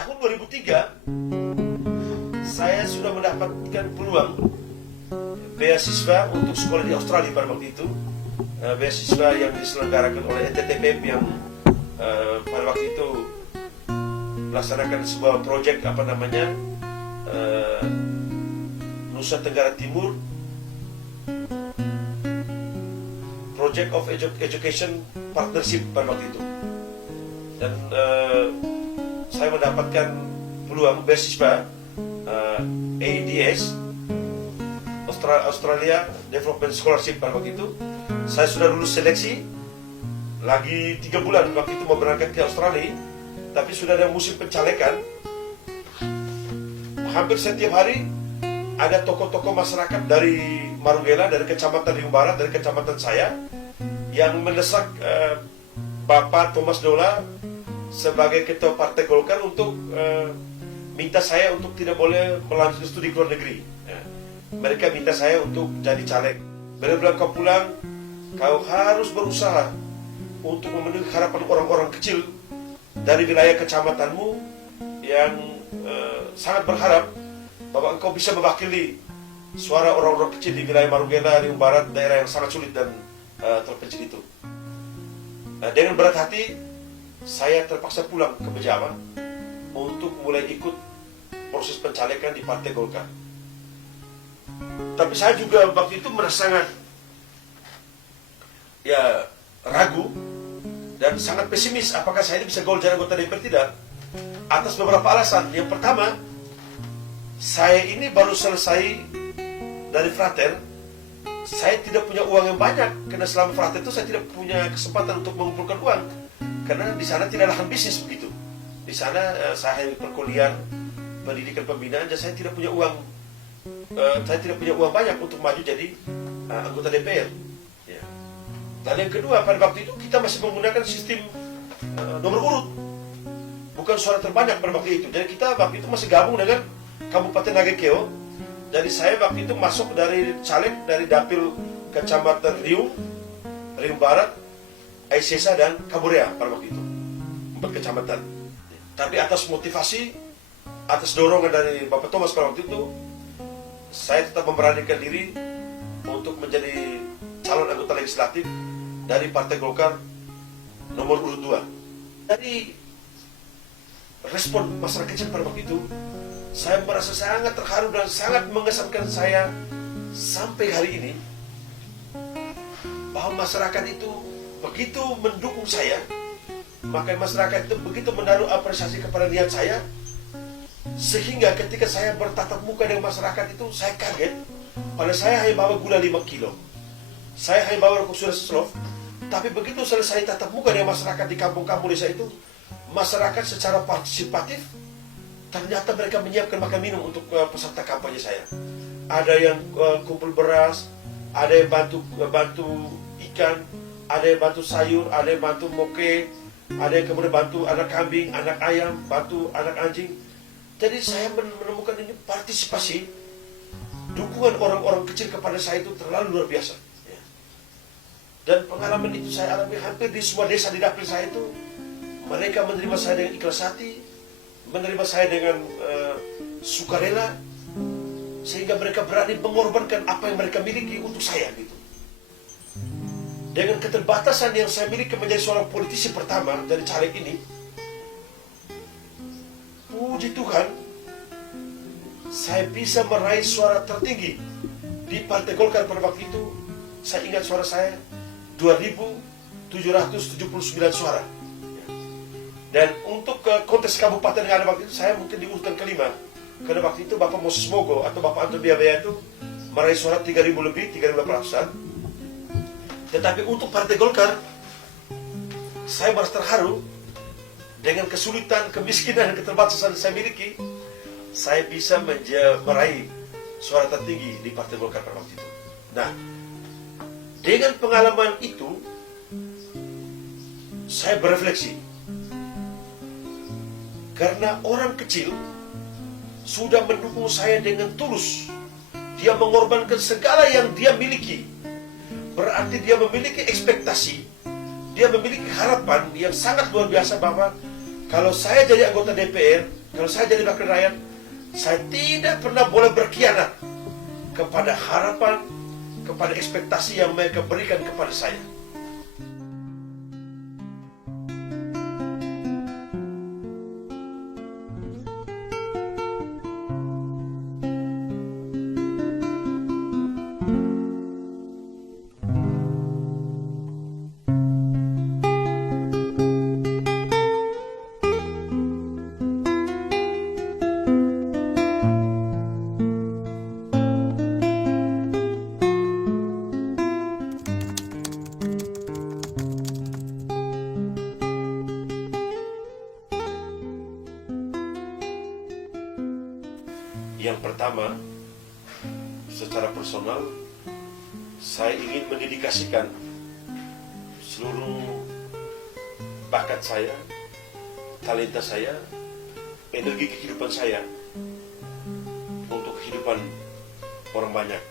tahun 2003 saya sudah mendapatkan peluang beasiswa untuk sekolah di Australia pada waktu itu. Beasiswa yang diselenggarakan oleh NTTPM yang pada waktu itu melaksanakan sebuah proyek Nusa Tenggara Timur Project of Education Partnership pada waktu itu. Dan saya mendapatkan peluang beasiswa ADS Australia Development Scholarship pada waktu itu. Saya sudah lulus seleksi, lagi 3 bulan waktu itu mau berangkat ke Australia, tapi sudah ada musim pencalekan. Hampir setiap hari ada tokoh-tokoh masyarakat dari Marugela, dari Kecamatan Riung Barat, dari kecamatan saya, yang mendesak Bapak Thomas Dola sebagai ketua Partai Golkar untuk minta saya untuk tidak boleh melanjutkan studi ke luar negeri. Mereka minta saya untuk jadi caleg. Beliau bilang, kau pulang, kau harus berusaha untuk memenuhi harapan orang-orang kecil dari wilayah kecamatanmu yang sangat berharap bahwa engkau bisa mewakili suara orang-orang kecil di wilayah Marugela, Riung Barat, daerah yang sangat sulit dan terpencil itu. Dengan berat hati, saya terpaksa pulang ke Bejama untuk mulai ikut proses pencalekan di Partai Golkar. Tapi saya juga waktu itu merasa sangat ragu dan sangat pesimis apakah saya ini bisa gaul jadi anggota DPR tidak, atas beberapa alasan. Yang pertama, saya ini baru selesai dari frater. Saya tidak punya uang yang banyak karena selama frater itu saya tidak punya kesempatan untuk mengumpulkan uang karena di sana tidak lahan bisnis begitu. Di sana saya hanya perkuliahan, pendidikan pembinaan, dan saya tidak punya uang. Saya tidak punya uang banyak untuk maju jadi anggota DPR. Ya. Dan yang kedua, pada waktu itu kita masih menggunakan sistem nomor urut, bukan suara terbanyak pada waktu itu. Jadi kita waktu itu masih gabung dengan Kabupaten Nagekeo. Jadi saya waktu itu masuk dari caleg dari dapil Kecamatan Riung Barat, Aisesa, dan Kaburea pada waktu itu, 4 kecamatan. Tapi atas motivasi, atas dorongan dari Bapak Thomas pada waktu itu, saya tetap memberanikan diri untuk menjadi calon anggota legislatif dari Partai Golkar nomor urut 2. Dari respon masyarakat kecil pada waktu itu, saya merasa sangat terharu dan sangat mengesankan saya sampai hari ini, bahwa masyarakat itu begitu mendukung saya. Maka masyarakat itu begitu menaruh apresiasi kepada niat saya, sehingga ketika saya bertatap muka dengan masyarakat itu, saya kaget. Padahal saya hanya bawa gula 5 kilo, saya hanya bawa rokok sudah seslov. Tapi begitu selesai tatap muka dengan masyarakat di kampung-kampung desa itu, masyarakat secara partisipatif, ternyata mereka menyiapkan makan minum untuk peserta kampanye saya. Ada yang kumpul beras, ada yang bantu ikan, ada yang bantu sayur, ada yang bantu moke, ada yang kemudian bantu anak kambing, anak ayam, bantu anak anjing. Jadi saya menemukan ini partisipasi, dukungan orang-orang kecil kepada saya itu terlalu luar biasa. Dan pengalaman itu saya alami hampir di semua desa di dapil saya itu. Mereka menerima saya dengan ikhlas hati, menerima saya dengan sukarela, sehingga mereka berani mengorbankan apa yang mereka miliki untuk saya gitu. Dengan keterbatasan yang saya miliki menjadi seorang politisi pertama dari caleg ini, puji Tuhan, saya bisa meraih suara tertinggi di Partai Golkar pada waktu itu. Saya ingat suara saya 2.779 suara. Dan untuk kontes kabupaten yang ada waktu itu, saya mungkin di urutan kelima. Karena waktu itu Bapak Moses Mogo atau Bapak Anton Biabaya itu meraih suara 3.000 lebih, 3.800-an. Tetapi untuk Partai Golkar, saya merasa terharu dengan kesulitan, kemiskinan, dan keterbatasan yang saya miliki. Saya bisa meraih suara tertinggi di Partai Golkar pada waktu itu. Nah, dengan pengalaman itu, saya berefleksi. Karena orang kecil sudah mendukung saya dengan tulus. Dia mengorbankan segala yang dia miliki. Berarti dia memiliki ekspektasi, dia memiliki harapan yang sangat luar biasa bahwa Kalau saya jadi anggota DPR, kalau saya jadi wakil rakyat, saya tidak pernah boleh berkhianat kepada harapan, kepada ekspektasi yang mereka berikan kepada saya. Yang pertama, secara personal, saya ingin mendedikasikan seluruh bakat saya, talenta saya, energi kehidupan saya untuk kehidupan orang banyak.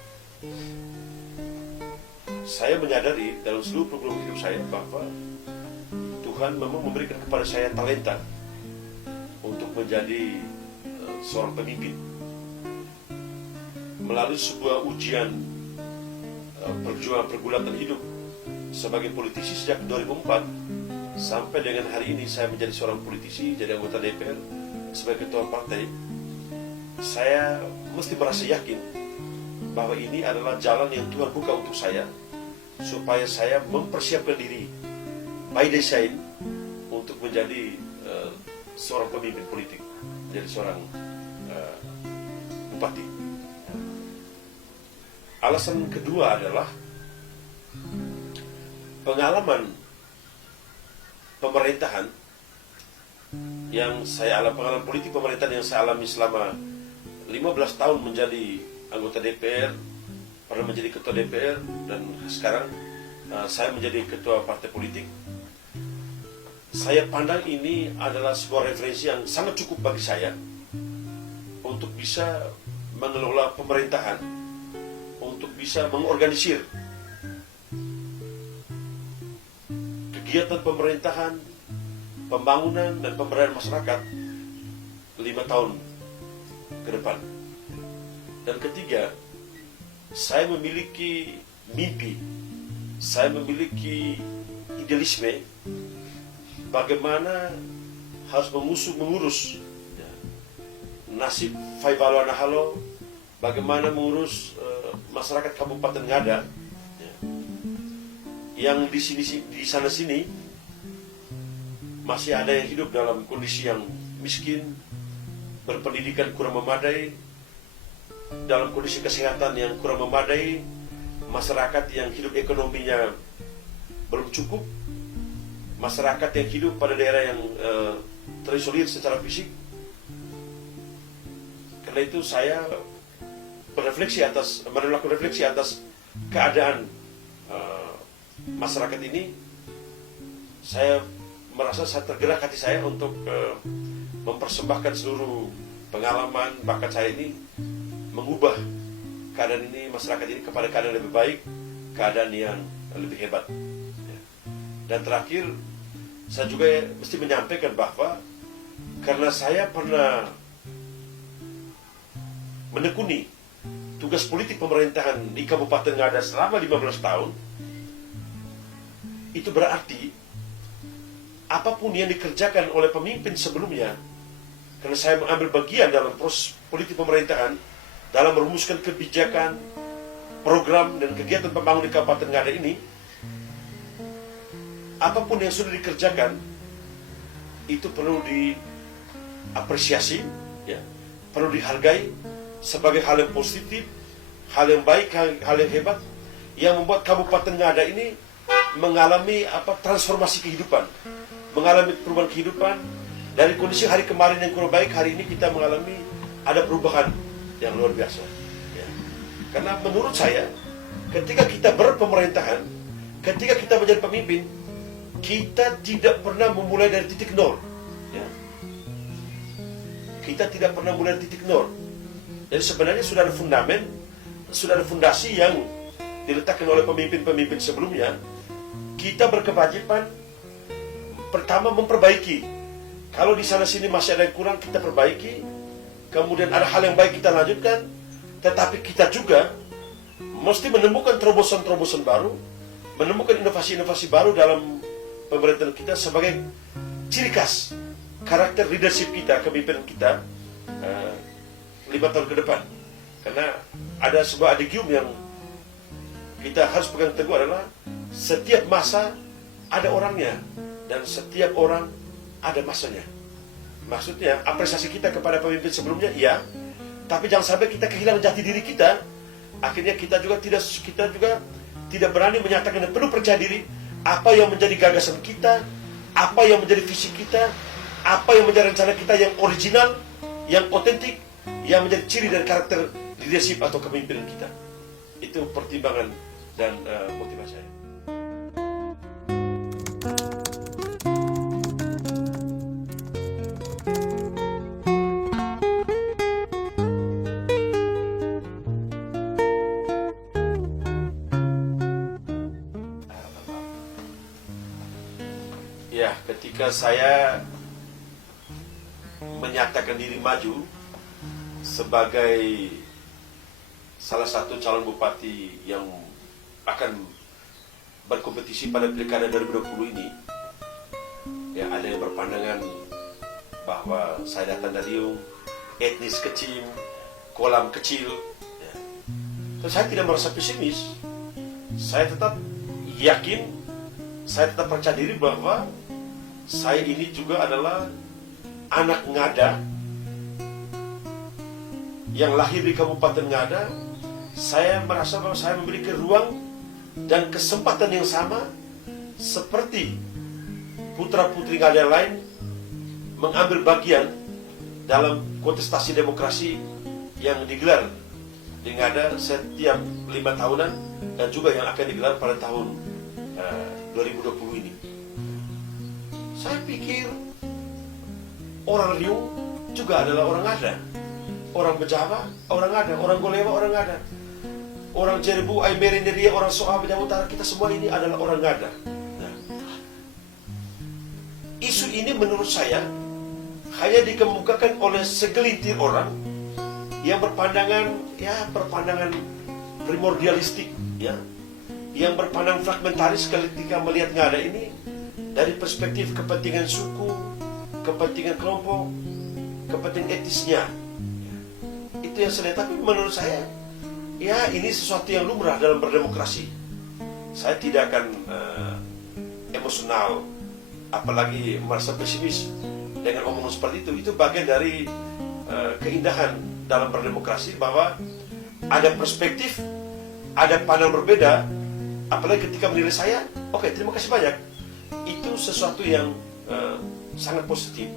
Saya menyadari dalam seluruh program hidup saya bahwa Tuhan memang memberikan kepada saya talenta untuk menjadi seorang pemimpin. Melalui sebuah ujian perjuangan pergulatan hidup sebagai politisi sejak 2004 sampai dengan hari ini saya menjadi seorang politisi, jadi anggota DPR, sebagai ketua partai, saya mesti merasa yakin bahwa ini adalah jalan yang Tuhan buka untuk saya supaya saya mempersiapkan diri by design untuk menjadi seorang pemimpin politik, menjadi seorang bupati. Alasan kedua adalah pengalaman pemerintahan yang saya alami, pengalaman politik pemerintahan yang saya alami selama 15 tahun menjadi anggota DPR, pernah menjadi ketua DPR, dan sekarang saya menjadi ketua partai politik. Saya pandang ini adalah sebuah referensi yang sangat cukup bagi saya untuk bisa mengelola pemerintahan, untuk bisa mengorganisir kegiatan pemerintahan, pembangunan, dan pemberdayaan masyarakat 5 tahun ke depan. Dan ketiga, saya memiliki mimpi, saya memiliki idealisme bagaimana harus mengurus nasib Faivalo Nahalo, bagaimana mengurus masyarakat Kabupaten Ngada yang di sana sini masih ada yang hidup dalam kondisi yang miskin, berpendidikan kurang memadai, dalam kondisi kesehatan yang kurang memadai, masyarakat yang hidup ekonominya belum cukup, masyarakat yang hidup pada daerah yang terisolir secara fisik. Karena itu saya melakukan refleksi atas keadaan masyarakat ini. Saya merasa tergerak hati saya untuk mempersembahkan seluruh pengalaman, bakat saya ini, mengubah keadaan ini, masyarakat ini kepada keadaan lebih baik, keadaan yang lebih hebat. Dan terakhir, saya juga mesti menyampaikan bahwa karena saya pernah menekuni tugas politik pemerintahan di Kabupaten Ngada selama 15 tahun, itu berarti apapun yang dikerjakan oleh pemimpin sebelumnya, karena saya mengambil bagian dalam proses politik pemerintahan, dalam merumuskan kebijakan, program, dan kegiatan pembangunan di Kabupaten Ngada ini, apapun yang sudah dikerjakan, itu perlu diapresiasi, ya, perlu dihargai sebagai hal yang positif, hal yang baik, hal yang hebat, yang membuat Kabupaten Ngada ini mengalami transformasi kehidupan, mengalami perubahan kehidupan. Dari kondisi hari kemarin yang kurang baik, hari ini kita mengalami ada perubahan yang luar biasa, ya. Karena menurut saya, ketika kita berpemerintahan, ketika kita menjadi pemimpin, kita tidak pernah memulai dari titik nol, ya. Kita tidak pernah mulai dari titik nol. Jadi sebenarnya sudah ada fundamen, sudah ada fondasi yang diletakkan oleh pemimpin-pemimpin sebelumnya. Kita berkewajiban pertama memperbaiki Kalau di sana sini masih ada yang kurang, kita perbaiki. Kemudian ada hal yang baik kita lanjutkan. Tetapi kita juga mesti menemukan terobosan-terobosan baru, menemukan inovasi-inovasi baru dalam pemerintahan kita sebagai ciri khas karakter leadership kita, kepemimpinan kita 5 tahun ke depan. Karena ada sebuah adigium yang kita harus pegang teguh adalah setiap masa ada orangnya dan setiap orang ada masanya. Maksudnya apresiasi kita kepada pemimpin sebelumnya iya, tapi jangan sampai kita kehilangan jati diri kita. Akhirnya kita juga tidak berani menyatakan dan penuh percaya diri apa yang menjadi gagasan kita, apa yang menjadi visi kita, apa yang menjadi rencana kita yang original, yang otentik, yang menjadi ciri dari karakter leadership atau kepemimpinan kita. Itu pertimbangan dan motivasi saya. Ya, ketika saya menyatakan diri maju sebagai salah satu calon bupati yang akan berkompetisi pada pilkada 2020 ini, ya ada yang berpandangan bahwa saya datang dari etnis kecil, kolam kecil. Ya. Terus saya tidak merasa pesimis. Saya tetap yakin, saya tetap percaya diri bahwa saya ini juga adalah anak Ngada yang lahir di Kabupaten Ngada. Saya merasa bahwa saya memiliki ruang dan kesempatan yang sama seperti putra-putri Ngada lain mengambil bagian dalam kontestasi demokrasi yang digelar di Ngada setiap 5 tahunan dan juga yang akan digelar pada tahun 2020 ini. Saya pikir orang Riau juga adalah orang Ngada, orang Bejava, orang Ngada, orang Golewa, orang Ngada, orang Jerebu, Aimere, Neria, orang Soa, Bejava Utara, kita semua ini adalah orang Ngada. Nah, isu ini menurut saya hanya dikemukakan oleh segelintir orang yang berpandangan primordialistik, ya, yang berpandang fragmentaris ketika melihat Ngada ini dari perspektif kepentingan suku, kepentingan kelompok, kepentingan etisnya. Itu yang saya lihat. Tapi menurut saya, ya ini sesuatu yang lumrah dalam berdemokrasi. Saya tidak akan emosional, apalagi merasa pesimis dengan omongan seperti itu. Itu bagian dari keindahan dalam berdemokrasi, bahwa ada perspektif, ada pandangan berbeda. Apalagi ketika menilai saya, oke, terima kasih banyak. Itu sesuatu yang sangat positif.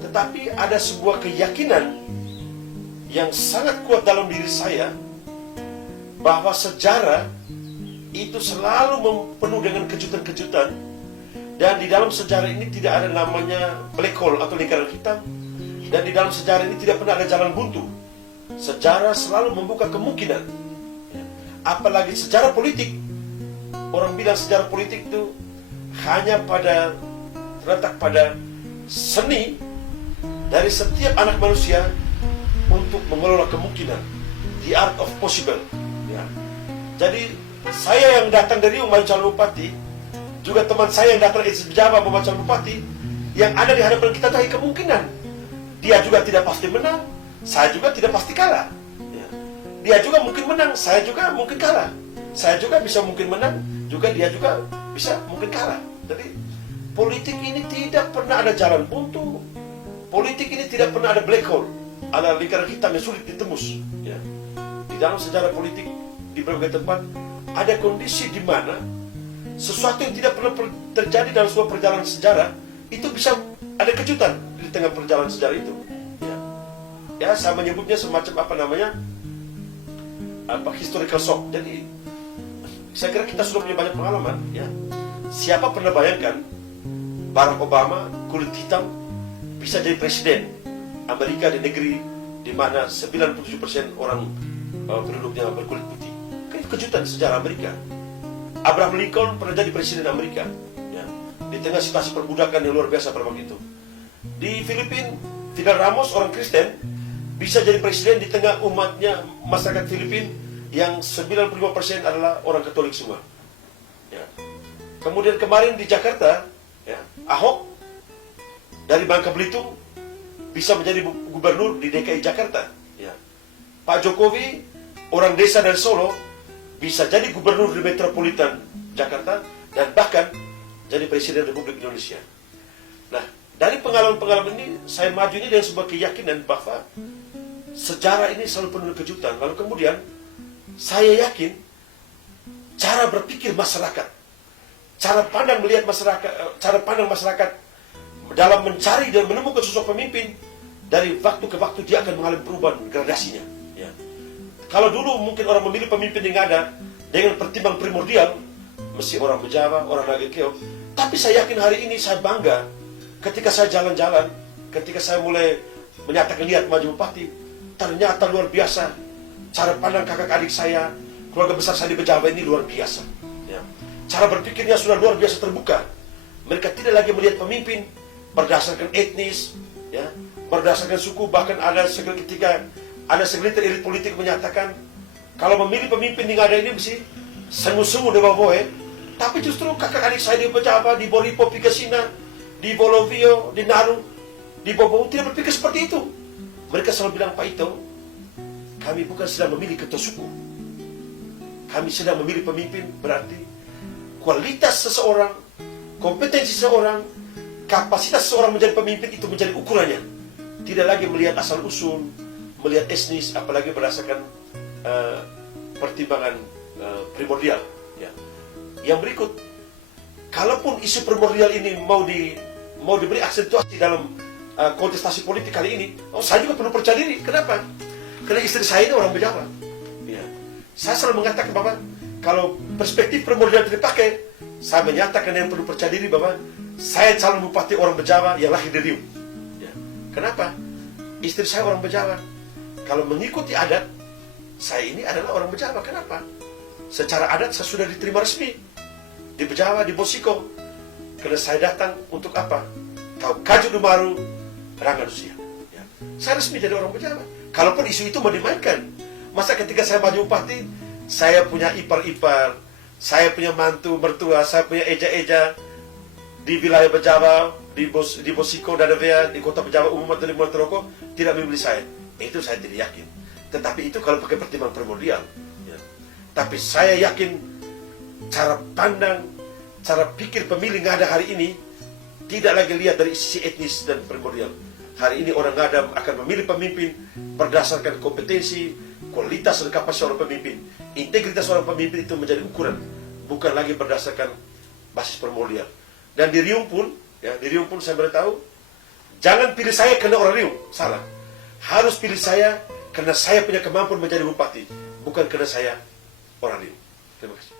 Tetapi ada sebuah keyakinan yang sangat kuat dalam diri saya bahwa sejarah itu selalu penuh dengan kejutan-kejutan, dan di dalam sejarah ini tidak ada namanya black hole atau lingkaran hitam, dan di dalam sejarah ini tidak pernah ada jalan buntu. Sejarah selalu membuka kemungkinan. Apalagi sejarah politik, orang bilang sejarah politik itu hanya terletak pada seni dari setiap anak manusia untuk mengelola kemungkinan, the art of possible. Ya. Jadi saya yang datang dari Umar calon bupati, juga teman saya yang datang dari Jawa mau calon bupati, yang ada di hadapan kita dari kemungkinan. Dia juga tidak pasti menang, saya juga tidak pasti kalah. Ya. Dia juga mungkin menang, saya juga mungkin kalah. Saya juga bisa mungkin menang, juga dia juga bisa mungkin kalah. Jadi politik ini tidak pernah ada jalan buntu. Politik ini tidak pernah ada black hole, ada lingkaran hitam yang sulit ditembus. Ya. Di dalam sejarah politik di berbagai tempat ada kondisi di mana sesuatu yang tidak pernah terjadi dalam sebuah perjalanan sejarah itu bisa ada kejutan di tengah perjalanan sejarah itu. Ya, saya menyebutnya semacam historical shock. Jadi saya kira kita sudah punya banyak pengalaman. Ya. Siapa pernah bayangkan Barack Obama kulit hitam bisa jadi presiden Amerika di negeri di mana 97% orang penduduknya berkulit putih? Kan itu kejutan sejarah Amerika. Abraham Lincoln pernah jadi presiden Amerika, ya, di tengah situasi perbudakan yang luar biasa pada waktu itu. Di Filipina, Fidel Ramos, orang Kristen, bisa jadi presiden di tengah umatnya, masyarakat Filipina yang 95% adalah orang Katolik semua. Ya. Kemudian kemarin di Jakarta, ya, Ahok dari Bangka Belitung bisa menjadi gubernur di DKI Jakarta. Ya. Pak Jokowi, orang desa dari Solo, bisa jadi gubernur di Metropolitan Jakarta dan bahkan jadi presiden Republik Indonesia. Nah, dari pengalaman-pengalaman ini, saya maju ini dengan sebuah keyakinan bahwa sejarah ini selalu penuh kejutan. Lalu kemudian, saya yakin cara berpikir masyarakat, cara pandang melihat masyarakat, cara pandang masyarakat dalam mencari dan menemukan sosok pemimpin, dari waktu ke waktu dia akan mengalami perubahan gradasinya. Ya. Kalau dulu mungkin orang memilih pemimpin yang ada dengan pertimbangan primordial, mesti orang Bejawa, orang Nagekeo. Tapi saya yakin hari ini saya bangga ketika saya jalan-jalan, ketika saya mulai menyatakan lihat maju bupati, ternyata luar biasa. Cara pandang kakak adik saya, keluarga besar saya di Bejawa ini luar biasa. Ya. Cara berpikirnya sudah luar biasa terbuka. Mereka tidak lagi melihat pemimpin berdasarkan etnis, ya, berdasarkan suku. Bahkan ada ketika ada segelintir elit politik menyatakan kalau memilih pemimpin yang ada ini mesti sungguh-sungguh di bawah. Tapi justru kakak adik saya di Bejawa, di Boripo, Pikasina, di Bolovio, di Naru, di Bobo tidak berpikir seperti itu. Mereka selalu bilang, Pak Ito, kami bukan sedang memilih ketua suku. Kami sedang memilih pemimpin, berarti kualitas seseorang, kompetensi seseorang, kapasitas seseorang menjadi pemimpin itu menjadi ukurannya. Tidak lagi melihat asal-usul, melihat etnis, apalagi berdasarkan pertimbangan primordial. Ya. Yang berikut, kalaupun isu primordial ini mau diberi aksentuasi dalam kontestasi politik kali ini, saya juga perlu percaya diri. Kenapa? Karena istri saya ini orang Bejawa. Ya. Saya selalu mengatakan bahwa kalau perspektif primordial dipakai, saya menyatakan yang perlu percaya diri bahwa saya calon bupati orang Bejawa yang lahir di Riau. Ya. Kenapa? Istri saya orang Bejawa. Kalau mengikuti adat, saya ini adalah orang Bejawa. Kenapa? Secara adat saya sudah diterima resmi di Bejawa, di Bosiko. Karena saya datang untuk apa? Tahu Kaju Dumaru, Ranganusia. Ya. Saya resmi jadi orang Bejawa. Kalaupun isu itu mau dimainkan, masa ketika saya maju bupati, saya punya ipar-ipar, saya punya mantu mertua, saya punya eja-eja di wilayah Bejawa, di Bosiko, Dadavea, di kota Bejawa umum atau di Monteroko, tidak memilih saya. Itu saya tidak yakin. Tetapi itu kalau pakai pertimbangan primordial. Ya. Tapi saya yakin cara pandang, cara pikir pemilih yang ada hari ini tidak lagi lihat dari sisi etnis dan primordial. Hari ini orang Ngada akan memilih pemimpin berdasarkan kompetensi, kualitas dan kapasitas seorang pemimpin. Integritas seorang pemimpin itu menjadi ukuran, bukan lagi berdasarkan basis primordial. Dan di Riau pun, ya, di Riau pun saya beritahu, jangan pilih saya karena orang Riau, salah. Harus pilih saya karena saya punya kemampuan menjadi bupati, bukan karena saya orang Riau. Terima kasih.